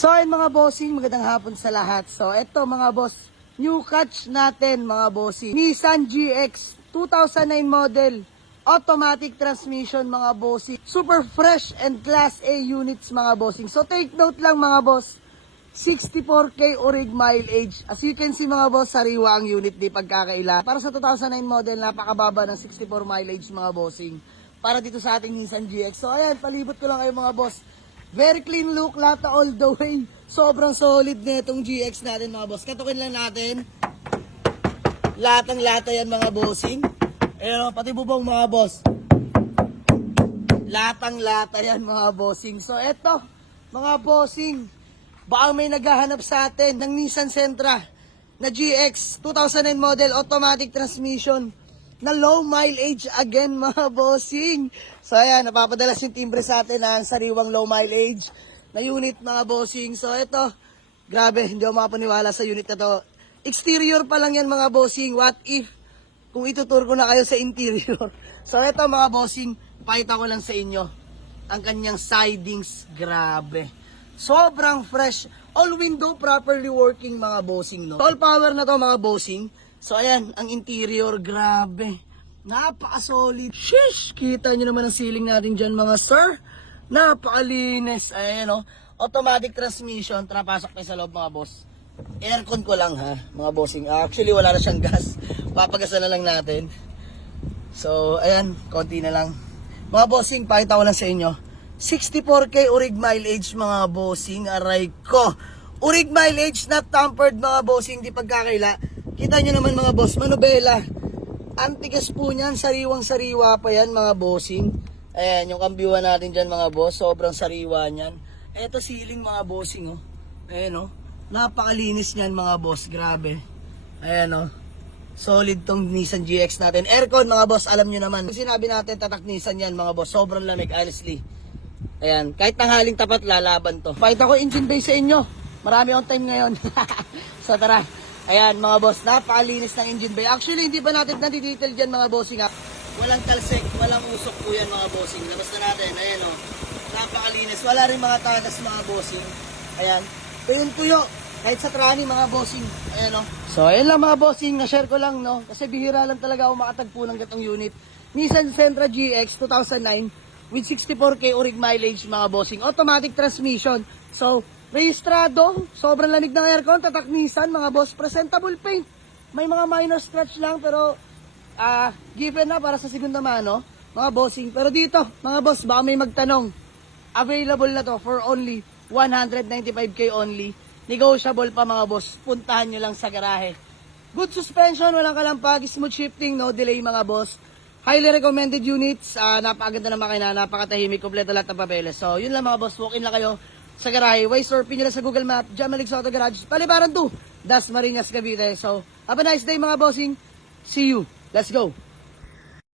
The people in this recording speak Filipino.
So ayun mga bossing, magandang hapon sa lahat. So eto mga boss, new catch natin mga bossing. Nissan GX 2009 model, automatic transmission mga bossing. Super fresh and class A units mga bossing. So take note lang mga boss, 64k orig mileage. As you can see mga boss, sariwa ang unit di pagkakaila. Para sa 2009 model, napakababa ng 64 mileage mga bossing. Para dito sa ating Nissan GX. So ayan, palibot ko lang kayo mga boss. Very clean look, lata all the way. Sobrang solid na itong GX natin mga boss. Katukin lang natin. Latang-lata yan mga bossing. Ayan, pati bubong mga boss. Latang-lata yan mga bossing. So eto, mga bossing, baka may naghahanap sa atin ng Nissan Sentra na GX 2009 model, automatic transmission, na low mileage again mga bossing. So ayan, napapadalas yung timbre sa atin ng sariwang low mileage na unit mga bossing. So ito, grabe, hindi ako makapaniwala sa unit na to. Exterior pa lang yan mga bossing. What if kung itutur ko na kayo sa interior? So ito mga bossing, pakita ko lang sa inyo ang kanyang sidings. Grabe, sobrang fresh. All window properly working mga bossing, no? All power na to mga bossing. So ayan, ang interior, grabe. Napaka-solid. Sheesh! Kita nyo naman ang ceiling natin dyan mga sir. Napakalinis. Ayan o. Automatic transmission. Tara, pasok tayo sa loob mga boss. Aircon ko lang ha, mga bossing. Actually, wala na siyang gas. Papagasan na lang natin. So, ayan, konti na lang. Mga bossing, pakita ko lang sa inyo. 64k orig mileage mga bossing. Aray ko. Orig mileage, not tampered mga bossing. Di pagkakaila. Kita nyo naman mga boss, manubela. Antigas po niyan, sariwang-sariwa pa yan mga bossing. Ayan, yung kambiwan natin dyan mga boss, sobrang sariwa niyan. Eto ceiling mga bossing, oh. Ayan, oh. Napakalinis niyan mga boss, grabe. Ayan, oh. Solid tong Nissan GX natin. Aircon mga boss, alam nyo naman. Kung sinabi natin tatak Nissan yan mga boss, sobrang lamig, honestly. Ayan, kahit tanghaling tapat, lalaban to. Pakita ko engine bay sa inyo. Marami on time ngayon. So tara. Ayan mga boss, napakalinis ng engine bay. Actually, hindi pa natin na-detail dyan mga bossing ha. Walang talsik, walang usok po yan mga bossing. Labas na natin, ayan o. Napakalinis, wala rin mga tagas mga bossing. Ayan, tuyong-tuyo. Kahit sa trani mga bossing, ayan o. So ayan lang mga bossing, na-share ko lang no. Kasi bihira lang talaga ako makatagpo ng gatong unit. Nissan Sentra GX 2009 with 64k orig mileage mga bossing. Automatic transmission. So, rehistrado, sobrang lamig ng aircon, tatak Nissan mga boss, presentable paint. May mga minor scratch lang pero given na para sa segunda mano, mga bossing. Pero dito, mga boss, baka may magtanong. Available na to for only 195k only. Negotiable pa mga boss. Puntahan nyo lang sa garahe. Good suspension, walang kalampag, smooth shifting, no delay mga boss. Highly recommended units, napakaganda ng makina, napakatahimik, kompleto lahat ng papeles. So, yun lang mga boss, walk in lang kayo sa garahe. Waze or pin nyo lang sa Google Map, Jamalix Auto Garage, Palibaran 2, Das Marinas, Cavite. So, have a nice day mga bossing. See you. Let's go.